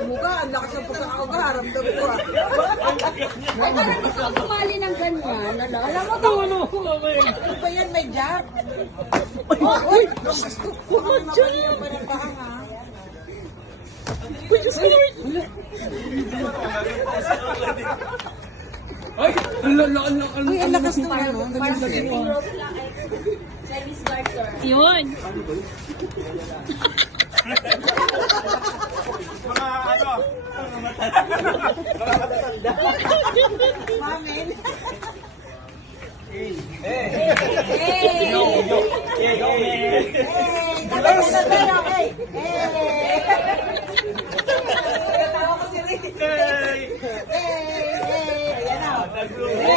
Mukha, ang lakas ng pagkakauga, haramdam ko ah. Ay, parang gusto ko sumali ng ganyan. Alam mo to? Ano ba yan, may jack? Uy! Huwag dyan! Ay, Uy, ang lakas ng ano. Chinese garter. Yun. Mamin. Tawa ko si Rick. Ayan na.